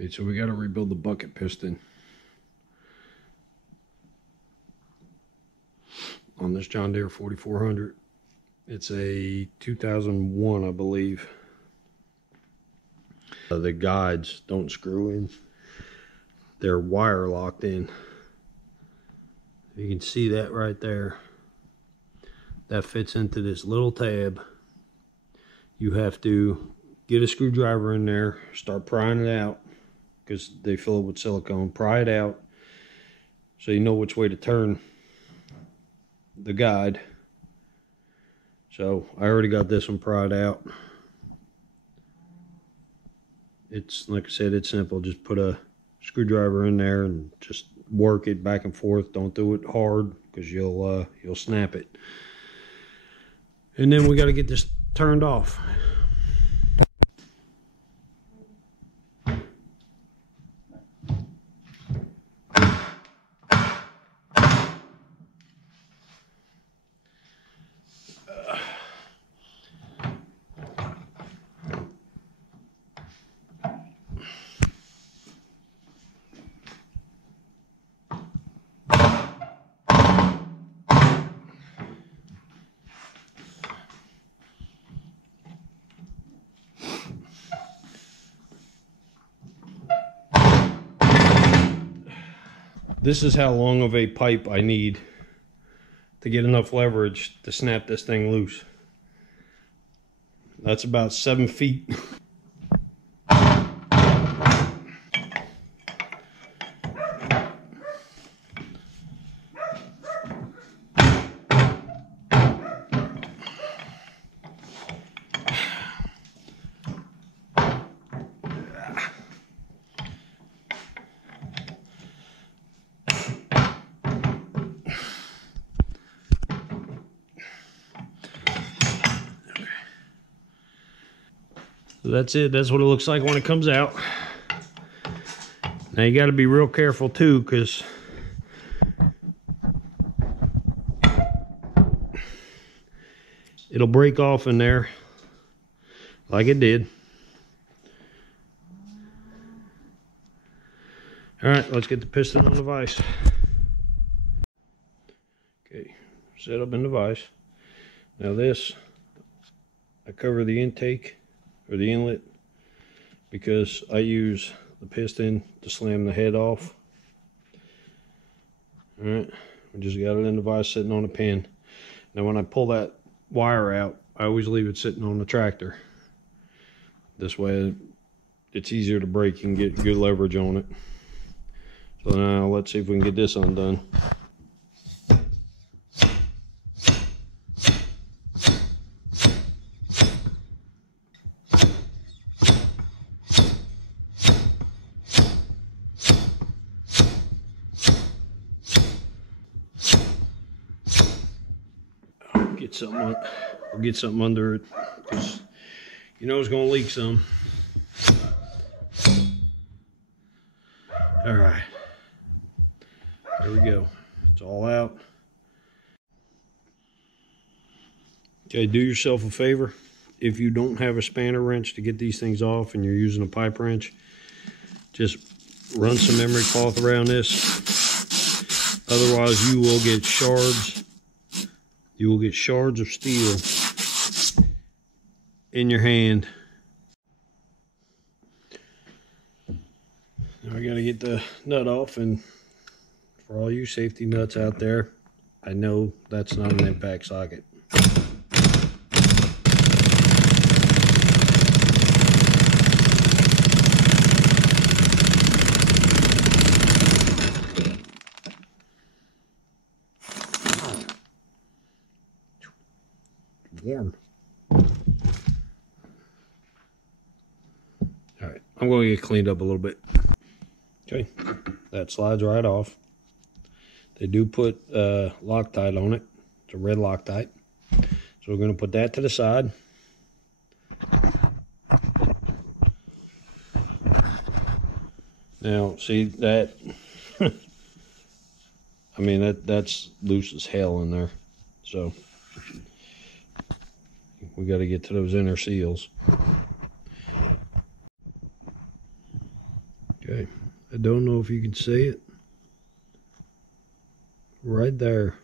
Okay, so we got to rebuild the bucket piston on this John Deere 4400. It's a 2001, I believe. The guides don't screw in. They're wire locked in. You can see that right there. That fits into this little tab. You have to get a screwdriver in there, start prying it out, because they fill it with silicone. Pry it out so you know which way to turn the guide. So I already got this one pried out. It's, like I said, it's simple. Just put a screwdriver in there and just work it back and forth. Don't do it hard because you'll snap it. And then we got to get this turned off. This is how long of a pipe I need to get enough leverage to snap this thing loose. That's about 7 feet. So that's it. That's what it looks like when it comes out. Now you got to be real careful too, because it'll break off in there like it did. All right, let's get the piston on the vise. Okay, set up in the vise. Now this, I cover the intake or the inlet because I use the piston to slam the head off. All right, we just got it in the vise sitting on a pin. Now when I pull that wire out, I always leave it sitting on the tractor. This way it's easier to break and get good leverage on it. So now let's see if we can get this undone. We'll get something under it, because you know it's gonna leak some. All right, there we go. It's all out. Okay, do yourself a favor. If you don't have a spanner wrench to get these things off and you're using a pipe wrench, just run some emery cloth around this. Otherwise you will get shards. You will get shards of steel in your hand. Now we gotta get the nut off, and for all you safety nuts out there, I know that's not an impact socket. Warm. All right, I'm going to get cleaned up a little bit. Okay, that slides right off. They do put Loctite on it. It's a red Loctite. So we're going to put that to the side. Now, see that? I mean, that's loose as hell in there. So we got to get to those inner seals. Okay, I don't know if you can see it. Right there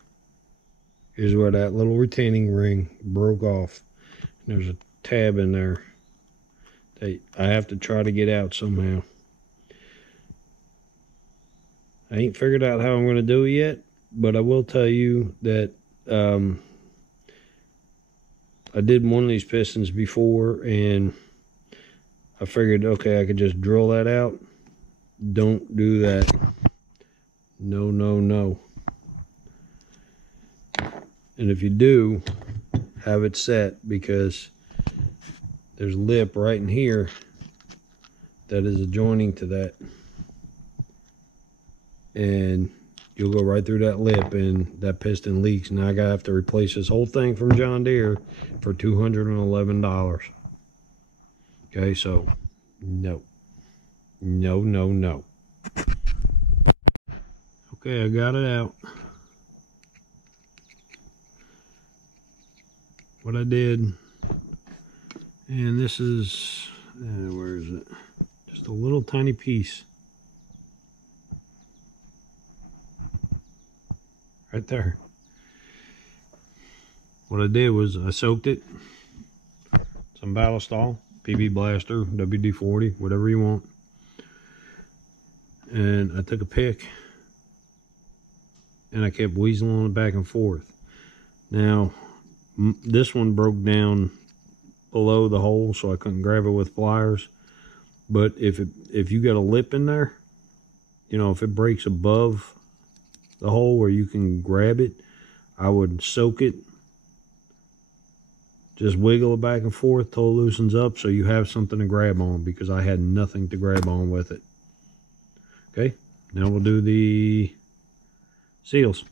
is where that little retaining ring broke off. There's a tab in there that I have to try to get out somehow. I ain't figured out how I'm going to do it yet, but I will tell you that I did one of these pistons before, and I figured, okay, I could just drill that out. Don't do that. No, no, no. And if you do, have it set, because there's a lip right in here that is adjoining to that. And you'll go right through that lip and that piston leaks. Now I gotta have to replace this whole thing from John Deere for $211. Okay, so no. No, no, no. Okay, I got it out. What I did, and this is, where is it? Just a little tiny piece. Right there. What I did was I soaked it, some ballistol, PB Blaster, WD-40, whatever you want. And I took a pick and I kept weaseling it back and forth. Now, this one broke down below the hole, so I couldn't grab it with pliers. But if you got a lip in there, you know, if it breaks above the hole where you can grab it, I would soak it, just wiggle it back and forth till it loosens up, so you have something to grab on, because I had nothing to grab on with it. Okay, now we'll do the seals.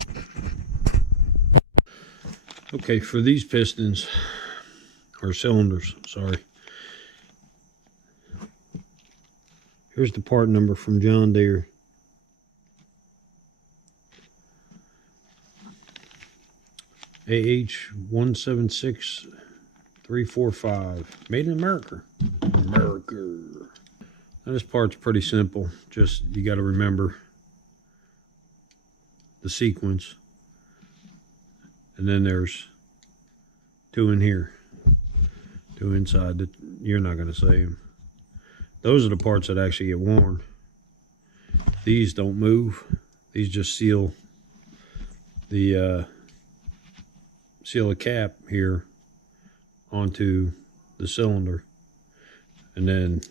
Okay, for these pistons, or cylinders, sorry, here's the part number from John Deere. AH176345, made in America. America. Now this part's pretty simple. Just, you got to remember the sequence. And then there's two in here, two inside that you're not going to see them. Those are the parts that actually get worn. These don't move. These just seal the cap here onto the cylinder. And then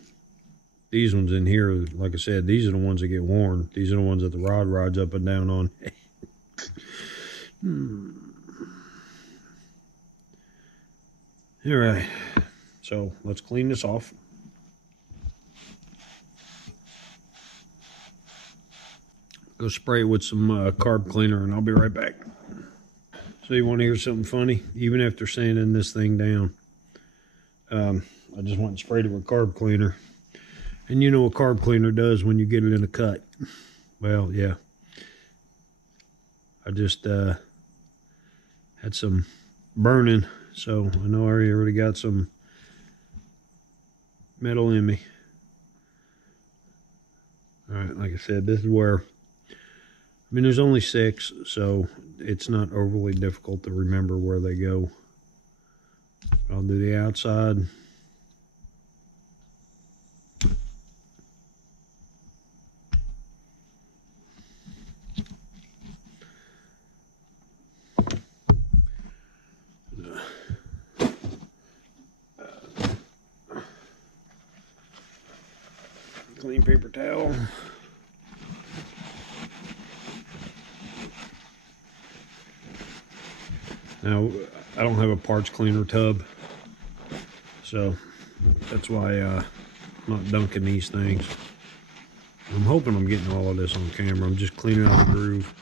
these ones in here, like I said, these are the ones that get worn. These are the ones that the rod rides up and down on. All right, so let's clean this off. Go spray it with some carb cleaner, and I'll be right back. So you want to hear something funny? Even after sanding this thing down, I just went and sprayed it with carb cleaner. And you know what carb cleaner does when you get it in a cut. Well, yeah. I just had some burning, so I know I already got some metal in me. All right, like I said, this is where, I mean, there's only 6, so it's not overly difficult to remember where they go. I'll do the outside. Clean paper towel. Now, I don't have a parts cleaner tub, so that's why I'm not dunking these things. I'm hoping I'm getting all of this on camera. I'm just cleaning out the groove.